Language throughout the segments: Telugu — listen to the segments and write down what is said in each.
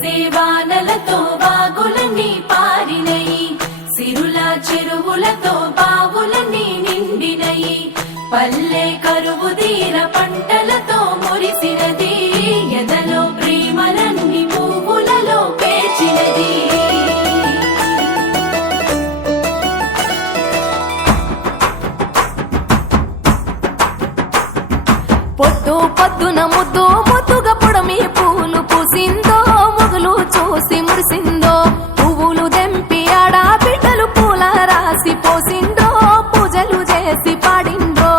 సేవానలతో బాగులన్నీ పారినయి, సిరుల చెరువులతో బావులన్నీ నిండినయి, పల్లె కరువు తీర పంటలతో మురిసినది, ఎదలో ప్రేమలన్నీ పువ్వులలో పేర్చినది. పొద్దు పొద్దున ముద్దు ముద్దుగా పొడమి పూలు పూసిందో, మొగులు చూసి మురిసిందో, పువ్వులు దెంపి ఆడా బిడ్డలు పూల రాసి పోసిందో, పూజలు చేసి పాడిందో.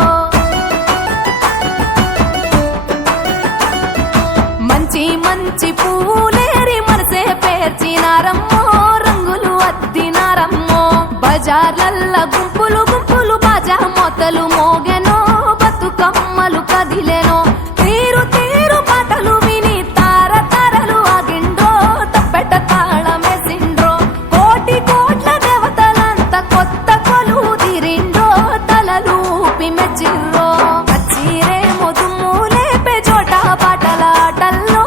మంచి మంచి పూలేరి మనసే పేర్చినారమ్మో, రంగులు అద్దినారమ్మో, బజార్లల్ల గుంపులు గుంపులు బాజా మొత్తలు మోగెనో, బతుకమ్మలు కదిలెనో, తీరు తీరు పాటలు విని తార తారలు ఆగిండ్రో, తప్పెట తాళమేసిండ్రో, కోటి కోట్ల దేవతలంత కొత్త కొలు తీరిండ్రో, తలలు ఊపి మెచ్చిర్రో. కచ్చిరేమో దుమ్ము లేపే చోట పాటల ఆటల్లో,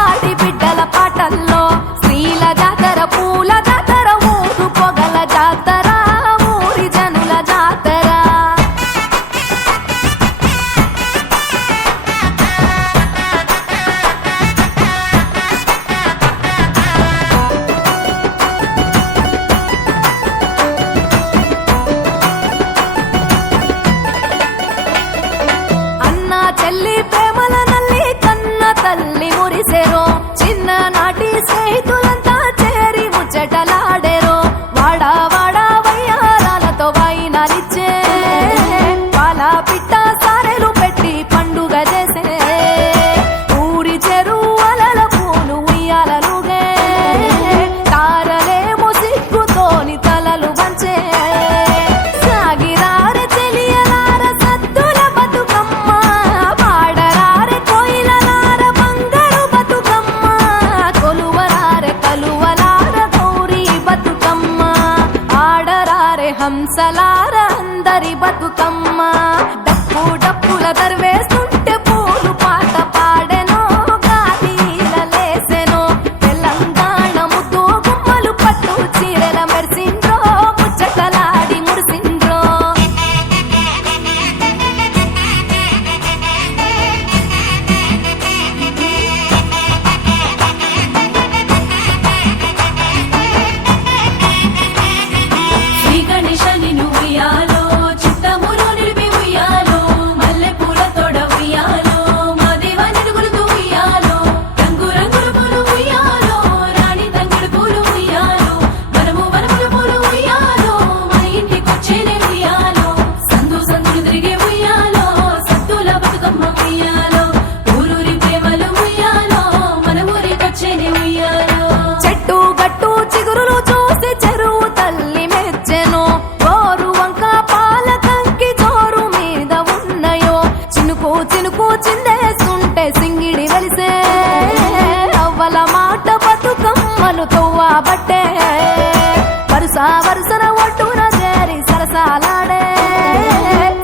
ఆడి బిడ్డల పాటల్లో, స్త్రీల జాతర పూల జాతర ఊరు పొగల జాతర, ఊరి జనుల జాతర. అన్న చెల్లి ప్రేమల నల్లి కన్న తల్లి మురిసెరో, చిన్ననాటి స్నేహితులంతా చేరి ముచ్చటలాడెరో, వాడా వాడా వయ్యారాలతో వైనాలిచ్చే, పాల పిట్ట సారెలు పెట్టి పండుగ చేసే, ఊరి చెరువలల పూలు ఉయ్యాలలుగే, తారలేమో సిగ్గుతోని తలలు వంచే, సాగిరారె చెలియలార సద్దుల బతుకమ్మ, పాడరారె కోయిలలార బంగారు బతుకమ్మ, కొలువరారె కలువలార గౌరీ బతుకమ్మ, ఆడరారె హంసలార అందరి బతుకమ్మ. డప్పు డప్పుల దర్వేస్తుంటే పూలు పాట పాడెనో, గాలిలలేసెనో, తెలంగాణ ముద్దు గుమ్మలు పట్టు చీరెల మెరిసిండ్రో, ముచ్చటలాడి మురిసిండ్రో. శ్రీ గణేశని ఉయ్యాలో, చిత్తములు నిలిపి ఉయ్యాలో, మల్లె పూల తోడ ఉయ్యాలో, మా దేవ నిలుగులుతూ ఉయ్యాలో, రంగు రంగుల పూలు ఉయ్యాలో, రాణి తంగిడి పూలు ఉయ్యాలో, వనము వనముల పూలు ఉయ్యాలో, మన ఇంటికొచ్చేనే ఉయ్యాలో, సందు సందులు తిరిగే ఉయ్యాలో, సత్తుల బతుకమ్మ ఉయ్యాలో, ఊరూరి ప్రేమలు ఉయ్యాలో, మన ఊరికొచ్చేనే ఉయ్యాలో. చెట్టు గట్టు చిగురులు చూసి చెరువు తల్లి మెచ్చెను, గోరు వంక పాల కంకి జోరు మీద ఉన్నయో, చినుకు చినుకు చిందేస్తుంటే సింగిడి వెలిసే, అవ్వల మాట బతుకమ్మలు తవ్వబట్టే, వరుస వరుసన ఒడ్డున చేరి సరసాలాడే,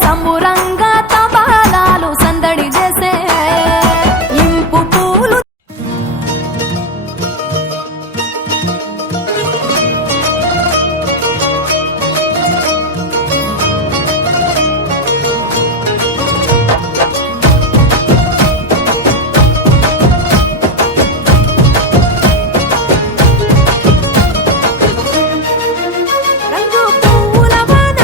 సంబురంగా తబాలాలు సందడి చేసే, ఇంపు పూలు రంగు పువ్వుల వాన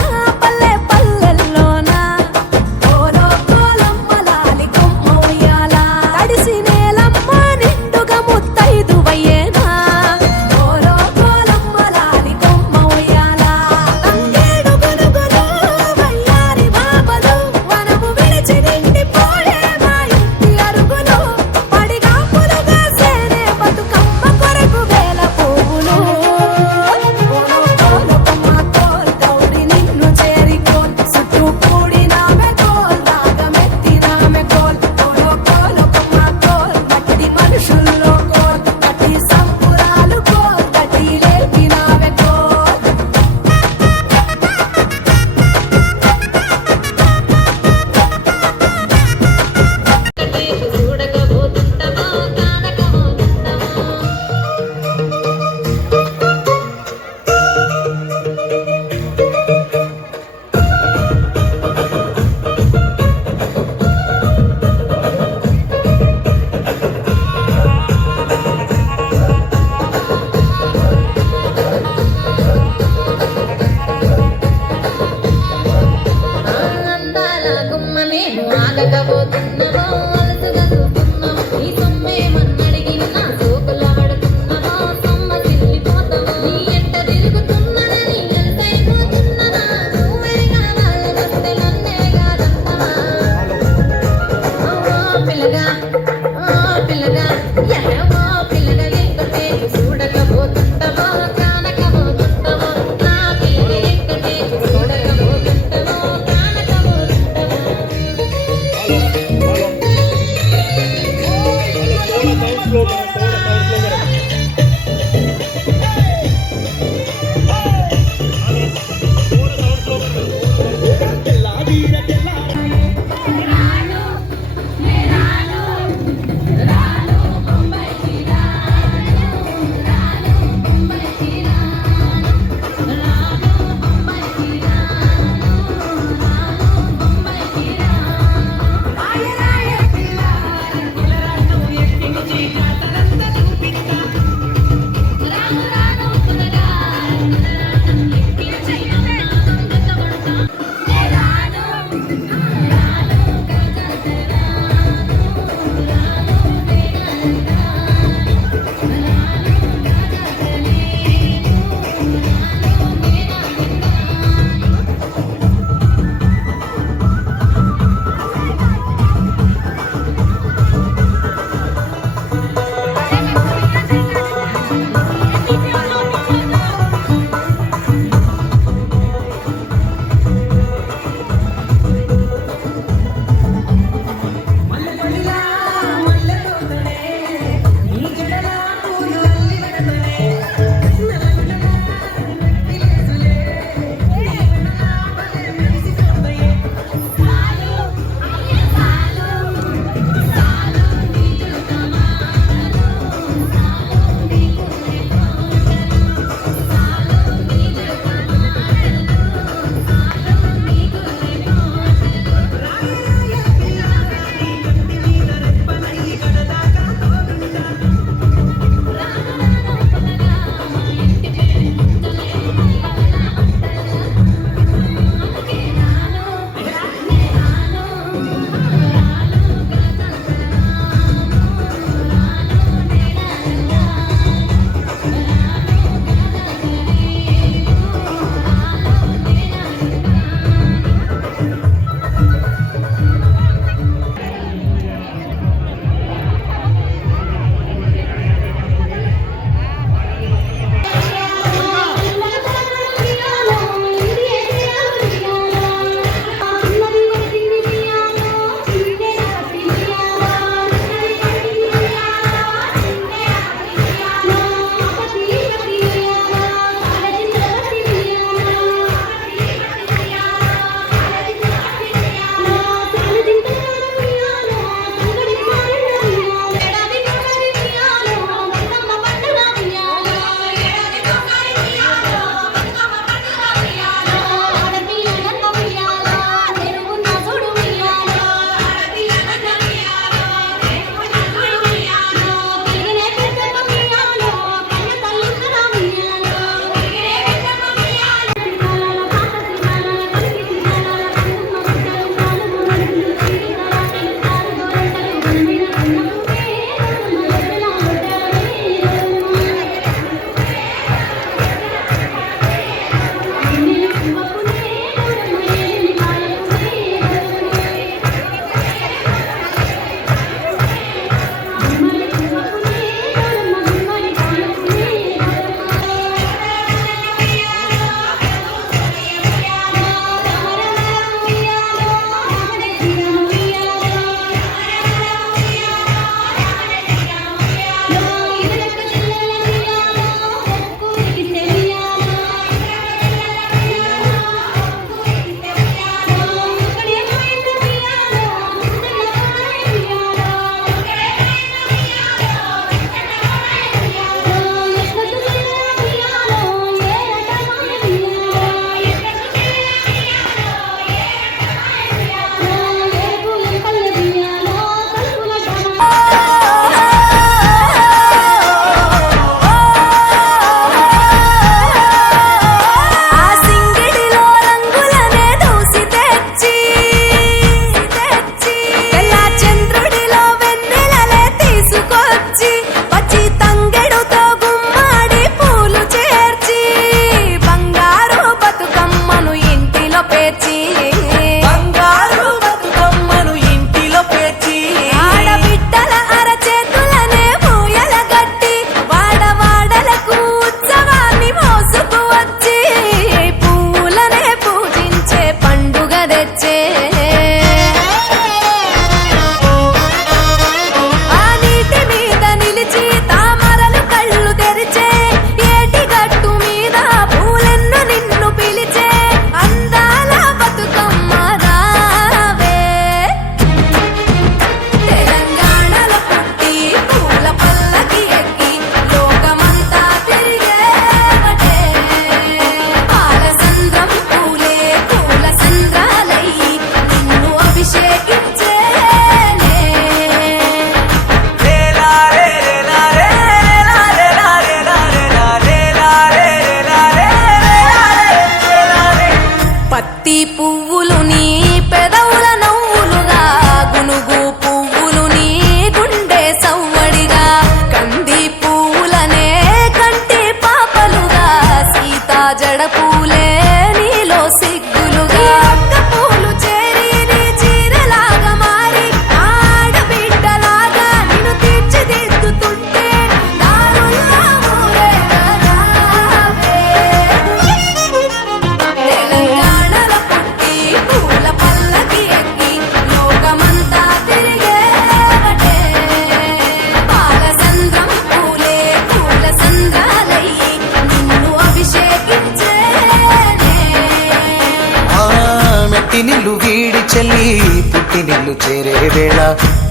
చెల్లి పుట్టినిల్లు చేరే వేళ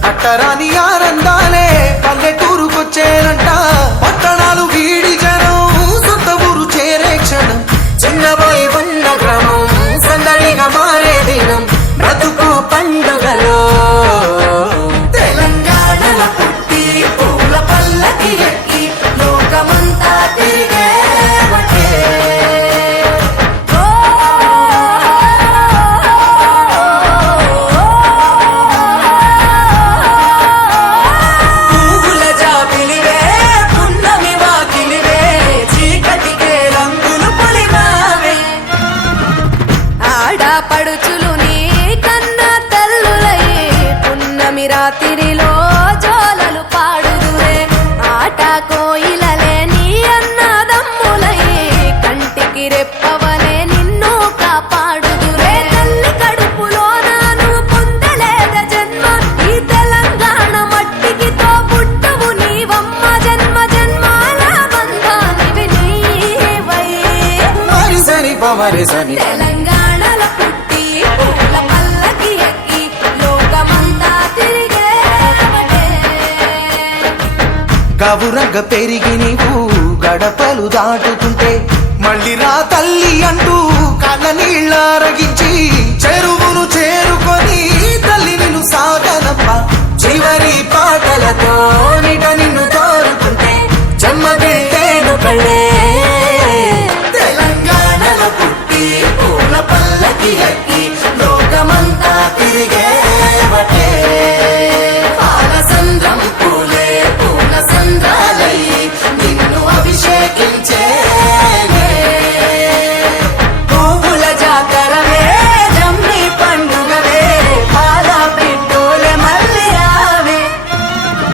అట్టరాని ఆనందాలే పల్లెటూరుకొచ్చేనంట. పట్టణాలు వీడి జనం సొంత ఊరు చేరే క్షణం, చిన్నబోయి ఉన్న గ్రామం సందడిగా మారే దినం, బ్రతుకు పండుగలో తెలంగాణల పుట్టి పూల పల్లకి ఎక్కి లోకమంతా తిరిగేవటే. పువ్వుల జాబిలివే పున్నమి వాకిలివే చీకటికే రంగులు పొలిమావే. ఆడపడుచులు నీ కన్న తల్లులై పున్నమి రాత్రిలో జోలలు పాడుదురే. ఆట కోయిలలే నీ అన్నదమ్ములై కంటికి రెప్పవలే నిన్ను కాపాడుదురే. తల్లి కడుపులో నాను పొందలేద జన్మ, ఈ తెలంగాణ మట్టికి తో పుట్టవు నీవమ్మ. జన్మ జన్మాల బంధానివి నీవై. మరిసని పమరిసని తెలంగాణల పుట్టి పూల పల్లకి ఎక్కి లోకమంతా తిరిగేవటే. గవురగ పెరిగి నీవు గడపలు దాటుతుంటే మళ్ళీ రా తల్లి అంటూ కళ్ళ నీళ్ళారగించి చెరువును చేరుకొని తల్లి నిన్ను సాగనప్ప. చివరి పాటలతో నిట నిన్ను తోరుతుంటే చెమ్మగిట్టేను కళ్ళే. తెలంగాణలో పుట్టి పూల పల్లకి ఎక్కి